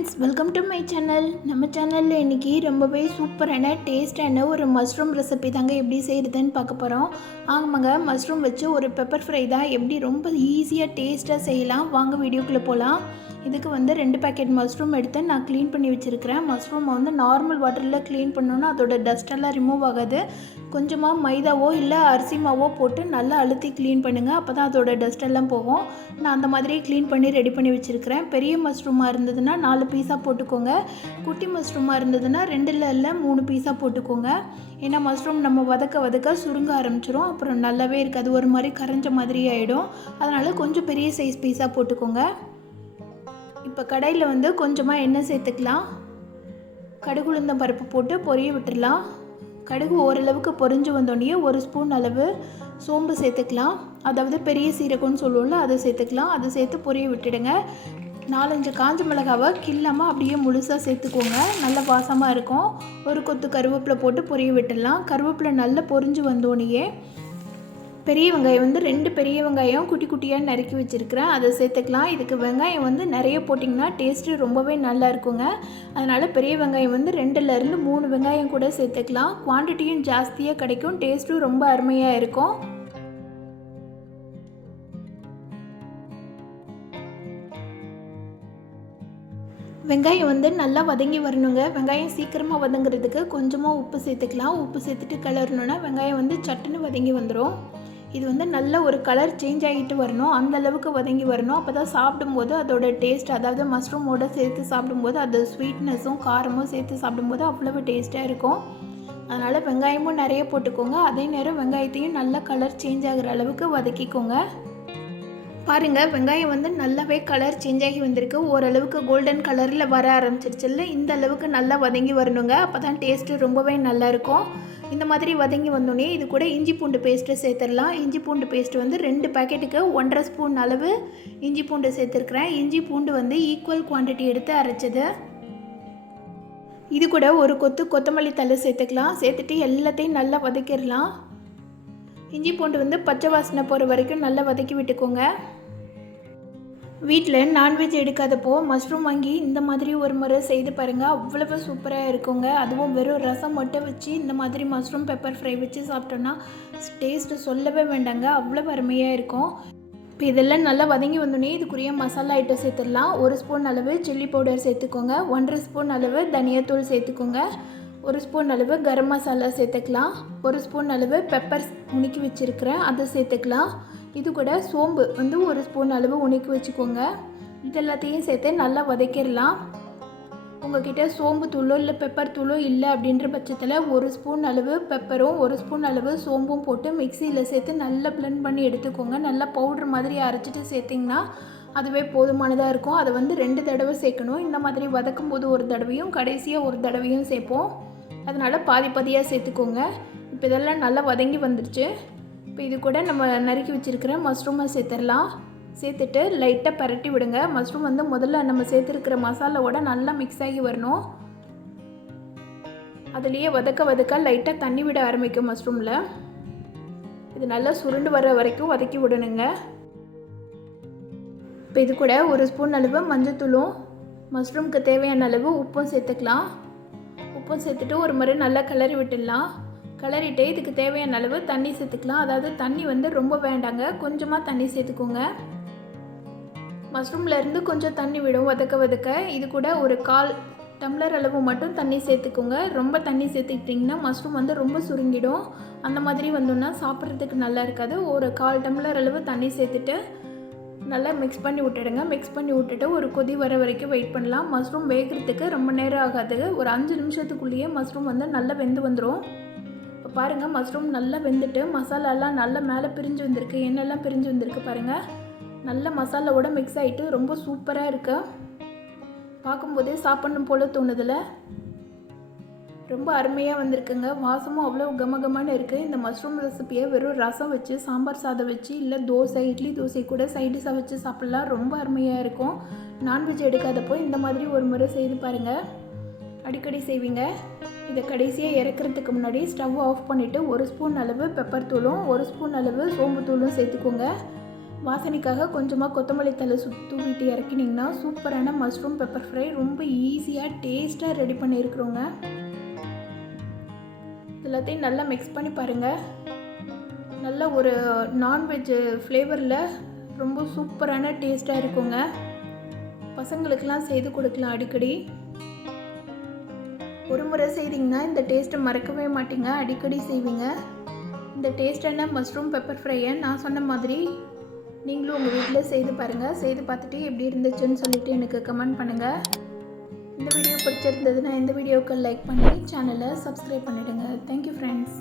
Friends, welcome to my channel. நம்ம சேனலில் இன்றைக்கி ரொம்பவே சூப்பரான டேஸ்டான ஒரு மஷ்ரூம் ரெசிபி தாங்க எப்படி செய்கிறதுன்னு பார்க்க போகிறோம். ஆமாங்க, மஷ்ரூம் வச்சு ஒரு பெப்பர் ஃப்ரை தான் எப்படி ரொம்ப ஈஸியாக டேஸ்ட்டாக செய்யலாம். வாங்க வீடியோக்குள்ளே போகலாம். இதுக்கு 2 பேக்கெட் மஷ்ரூம் எடுத்து நான் க்ளீன் பண்ணி வச்சுருக்கிறேன். மஷ்ரூமை நார்மல் வாட்டரில் க்ளீன் பண்ணோன்னா அதோட டஸ்ட்டெல்லாம் ரிமூவ் ஆகாது. கொஞ்சமாக மைதாவோ இல்லை அரிசி மாவோ போட்டு நல்லா அழுத்தி க்ளீன் பண்ணுங்கள். அப்போ தான் அதோட டஸ்ட்டெல்லாம் போகும். நான் அந்த மாதிரியே க்ளீன் பண்ணி ரெடி பண்ணி வச்சுருக்கிறேன். பெரிய மஷ்ரூமாக இருந்ததுன்னா 4 பீஸாக போட்டுக்கோங்க. குட்டி மஷ்ரூமாக இருந்ததுன்னா 2 இல்லை 3 பீஸாக போட்டுக்கோங்க. ஏன்னா மஷ்ரூம் நம்ம வதக்க சுருங்க ஆரம்பிச்சிரும். அப்புறம் நல்லாவே இருக்காது, ஒரு மாதிரி கரைஞ்ச மாதிரி ஆகிடும். அதனால் கொஞ்சம் பெரிய சைஸ் பீஸாக போட்டுக்கோங்க. இப்போ கடாயில் கொஞ்சமாக எண்ணெய் சேர்த்துக்கலாம். கடுகு உளுந்தம் பருப்பு போட்டு பொரிய விட்டுடலாம். கடுகு ஓரளவுக்கு பொரிஞ்சு வந்தோடனே 1 ஸ்பூன் அளவு சோம்பு சேர்த்துக்கலாம். அதாவது பெரிய சீரகம்னு சொல்லுவோம்ல, அதை சேர்த்துக்கலாம். அதை சேர்த்து பொரிய விட்டுடுங்க. 4-5 காஞ்ச மிளகாவை கில்லாமல் அப்படியே முழுசாக சேர்த்துக்கோங்க. நல்ல வாசமாக இருக்கும். ஒரு கொத்து கருவேப்பிலை போட்டு பொரிய விட்டுடலாம். கருவேப்பிலை நல்லா பொரிஞ்சு வந்தோடனே பெரிய வெங்காயம் 2 பெரிய வெங்காயம் குட்டி குட்டியாக நறுக்கி வச்சுருக்கிறேன், அதை சேர்த்துக்கலாம். இதுக்கு வெங்காயம் நிறைய போட்டிங்கன்னா டேஸ்ட்டு ரொம்பவே நல்லா இருக்குங்க. அதனால் பெரிய வெங்காயம் 2லேருந்து 3 வெங்காயம் கூட சேர்த்துக்கலாம். குவான்டிட்டியும் ஜாஸ்தியாக கிடைக்கும், டேஸ்ட்டும் ரொம்ப அருமையாக இருக்கும். வெங்காயம் நல்லா வதங்கி வரணுங்க. வெங்காயம் சீக்கிரமாக வதங்குறதுக்கு கொஞ்சமாக உப்பு சேர்த்துக்கலாம். உப்பு சேர்த்துட்டு கிளறணுன்னா வெங்காயம் சட்டுன்னு வதங்கி வந்துடும். இது நல்ல ஒரு கலர் சேஞ்ச் ஆகிட்டு வரணும், அந்த அளவுக்கு வதங்கி வரணும். அப்போ தான் சாப்பிடும்போது அதோட டேஸ்ட், அதாவது மஷ்ரூமோடு சேர்த்து சாப்பிடும்போது அது ஸ்வீட்னஸும் காரமும் சேர்த்து சாப்பிடும்போது அவ்வளவு டேஸ்ட்டாக இருக்கும். அதனால் வெங்காயமும் நிறைய போட்டுக்கோங்க. அதே நேரம் வெங்காயத்தையும் நல்லா கலர் சேஞ்ச் ஆகிற அளவுக்கு வதக்கிக்கோங்க. பாருங்கள், வெங்காயம் நல்லாவே கலர் சேஞ்ச் ஆகி வந்திருக்கு. ஓரளவுக்கு கோல்டன் கலரில் வர ஆரம்பிச்சிருச்சுல்ல, இந்த அளவுக்கு நல்லா வதங்கி வரணுங்க. அப்போ தான் டேஸ்ட்டு ரொம்பவே நல்லாயிருக்கும். இந்த மாதிரி வதங்கி வந்தோடனே இது கூட இஞ்சி பூண்டு பேஸ்ட்டு சேர்த்துடலாம். இஞ்சி பூண்டு பேஸ்ட்டு 2 பேக்கெட்டுக்கு 1.5 ஸ்பூன் அளவு இஞ்சி பூண்டு சேர்த்துருக்குறேன். இஞ்சி பூண்டு ஈக்குவல் குவான்டிட்டி எடுத்து அரைச்சது. இது கூட ஒரு கொத்து கொத்தமல்லி தழை சேர்த்துக்கலாம். சேர்த்துட்டு எல்லாத்தையும் நல்லா வதக்கிடலாம். இஞ்சி பூண்டு பச்சை வாசனை போகிற வரைக்கும் நல்லா வதக்கி விட்டுக்கோங்க. வீட்டில் நான்வெஜ் எடுக்காதப்போ மஷ்ரூம் வாங்கி இந்த மாதிரி ஒரு முறை செய்து பாருங்கள், அவ்வளவு சூப்பராக இருக்குங்க. அதுவும் வெறும் ரசம் மட்டும் வச்சு இந்த மாதிரி மஷ்ரூம் பெப்பர் ஃப்ரை வச்சு சாப்பிட்டோன்னா டேஸ்ட்டு சொல்லவே வேண்டாங்க, அவ்வளவு அருமையாக இருக்கும். இப்போ இதெல்லாம் நல்லா வதங்கி வந்தோடனே இதுக்குரிய மசாலா ஐட்டம் சேர்த்துடலாம். 1 ஸ்பூன் அளவு சில்லி பவுடர் சேர்த்துக்கோங்க. 1.5 ஸ்பூன் அளவு தனியாத்தூள் சேர்த்துக்கோங்க. 1 ஸ்பூன் அளவு கரம் மசாலா சேர்த்துக்கலாம். 1 ஸ்பூன் அளவு பெப்பர் உணுக்கி வச்சுருக்கிறேன், அதை சேர்த்துக்கலாம். இது கூட சோம்பு 1 ஸ்பூன் அளவு உணுக்கி வச்சுக்கோங்க. இது எல்லாத்தையும் சேர்த்து நல்லா வதக்கிடலாம். உங்கள்கிட்ட சோம்பு தூளோ இல்லை பெப்பர் தூளோ இல்லை அப்படின்ற பட்சத்தில் 1 ஸ்பூன் அளவு பெப்பரும் 1 ஸ்பூன் அளவு சோம்பும் போட்டு மிக்சியில் சேர்த்து நல்லா பிளெண்ட் பண்ணி எடுத்துக்கோங்க. நல்லா பவுடர் மாதிரி அரைச்சிட்டு சேர்த்திங்கன்னா அதுவே போதுமானதாக இருக்கும். அதை 2 தடவை சேர்க்கணும். இந்த மாதிரி வதக்கும் போது ஒரு தடவையும் கடைசியாக ஒரு தடவையும் சேர்ப்போம். அதனால் பாதியாக சேர்த்துக்கோங்க. இப்போ இதெல்லாம் நல்லா வதங்கி வந்துடுச்சு. இப்போ இது கூட நம்ம நறுக்கி வச்சுருக்கிற மஷ்ரூமை சேர்த்துடலாம். சேர்த்துட்டு லைட்டாக பரட்டி விடுங்க. மஷ்ரூம் முதல்ல நம்ம சேர்த்துருக்கிற மசாலாவோட நல்லா மிக்ஸ் ஆகி வரணும். அதுலேயே வதக்க லைட்டாக தண்ணி விட ஆரம்பிக்கும் மஷ்ரூமில். இது நல்லா சுருண்டு வர வரைக்கும் வதக்கி விடணுங்க. இப்போ இது கூட 1 ஸ்பூன் அளவு மஞ்சத்தூளும் மஷ்ரூமுக்கு தேவையான அளவு உப்பும் சேர்த்துக்கலாம். உப்பும் சேர்த்துட்டு ஒரு முறை நல்லா கிளறி விட்டுடலாம். கிளறிட்டு இதுக்கு தேவையான அளவு தண்ணி சேர்த்துக்கலாம். அதாவது தண்ணி ரொம்ப வேண்டாங்க, கொஞ்சமாக தண்ணி சேர்த்துக்கோங்க. மஷ்ரூம்லேருந்து கொஞ்சம் தண்ணி விடும் வதக்க. இது கூட ஒரு 1/4 டம்ளர் அளவு மட்டும் தண்ணி சேர்த்துக்கோங்க. ரொம்ப தண்ணி சேர்த்துக்கிட்டிங்கன்னா மஷ்ரூம் ரொம்ப சுருங்கிடும். அந்த மாதிரி வந்தோன்னா சாப்பிட்றதுக்கு நல்லா இருக்காது. ஒரு 1/4 டம்ளர் அளவு தண்ணி சேர்த்துட்டு நல்லா மிக்ஸ் பண்ணி விட்டுடுங்க. மிக்ஸ் பண்ணி விட்டுட்டு ஒரு கொதி வர வரைக்கும் வெயிட் பண்ணலாம். மஷ்ரூம் வேகிறதுக்கு ரொம்ப நேரம் ஆகாது, ஒரு 5 நிமிஷத்துக்குள்ளேயே மஷ்ரூம் நல்லா வெந்து வந்துடும். இப்போ பாருங்கள், மஷ்ரூம் நல்லா வெந்துட்டு மசாலாலாம் நல்லா மேலே பிரிஞ்சு வந்திருக்கு, எண்ணெய்லாம் பிரிஞ்சு வந்திருக்கு பாருங்கள். நல்ல மசாலாவோட மிக்ஸ் ஆகிட்டு ரொம்ப சூப்பராக இருக்கு. பார்க்கும்போதே சாப்பிடணும் போல் தோணுதில்ல, ரொம்ப அருமையாக வந்திருக்குங்க. வாசமும் அவ்வளோ கமகமான இருக்குது. இந்த மஷ்ரூம் ரெசிப்பியை வெறும் ரசம் வச்சு, சாம்பார் சாதம் வச்சு, இல்லை தோசை இட்லி தோசை கூட சைடிஷாக வச்சு சாப்பிட்லாம், ரொம்ப அருமையாக இருக்கும். நான்வெஜ் எடுக்காதப்போ இந்த மாதிரி ஒரு முறை செய்து பாருங்கள், அடிக்கடி செய்வீங்க. இதை கடைசியாக இறக்குறதுக்கு முன்னாடி ஸ்டவ் ஆஃப் பண்ணிவிட்டு 1 ஸ்பூன் அளவு பெப்பர் தூளும் 1 ஸ்பூன் அளவு சோம்பு தூளும் சேர்த்துக்கோங்க. வாசனைக்காக கொஞ்சமாக கொத்தமல்லி தழை தூவிட்டு இறக்கினீங்கன்னா சூப்பரான மஷ்ரூம் பெப்பர் ஃப்ரை ரொம்ப ஈஸியாக டேஸ்ட்டாக ரெடி பண்ணியிருக்கிறோங்க. எல்லாத்தையும் நல்லா மிக்ஸ் பண்ணி பாருங்கள். நல்ல ஒரு நான்வெஜ் ஃப்ளேவரில் ரொம்ப சூப்பரான டேஸ்ட்டாக இருக்குங்க. பசங்களுக்கெல்லாம் செய்து கொடுக்கலாம் அடிக்கடி. ஒரு முறை செய்திங்கன்னா இந்த டேஸ்ட்டை மறக்கவே மாட்டீங்க, அடிக்கடி செய்வீங்க. இந்த டேஸ்டான மஷ்ரூம் பெப்பர் ஃப்ரையை நான் சொன்ன மாதிரி நீங்களும் உங்கள் வீட்டில் செய்து பாருங்கள். செய்து பார்த்துட்டு எப்படி இருந்துச்சுன்னு சொல்லிவிட்டு எனக்கு கமெண்ட் பண்ணுங்கள். இந்த வீடியோ பிடிச்சிருந்ததுன்னா இந்த வீடியோவுக்கு லைக் பண்ணி சேனலை சப்ஸ்கிரைப் பண்ணிவிடுங்க. Thank you friends.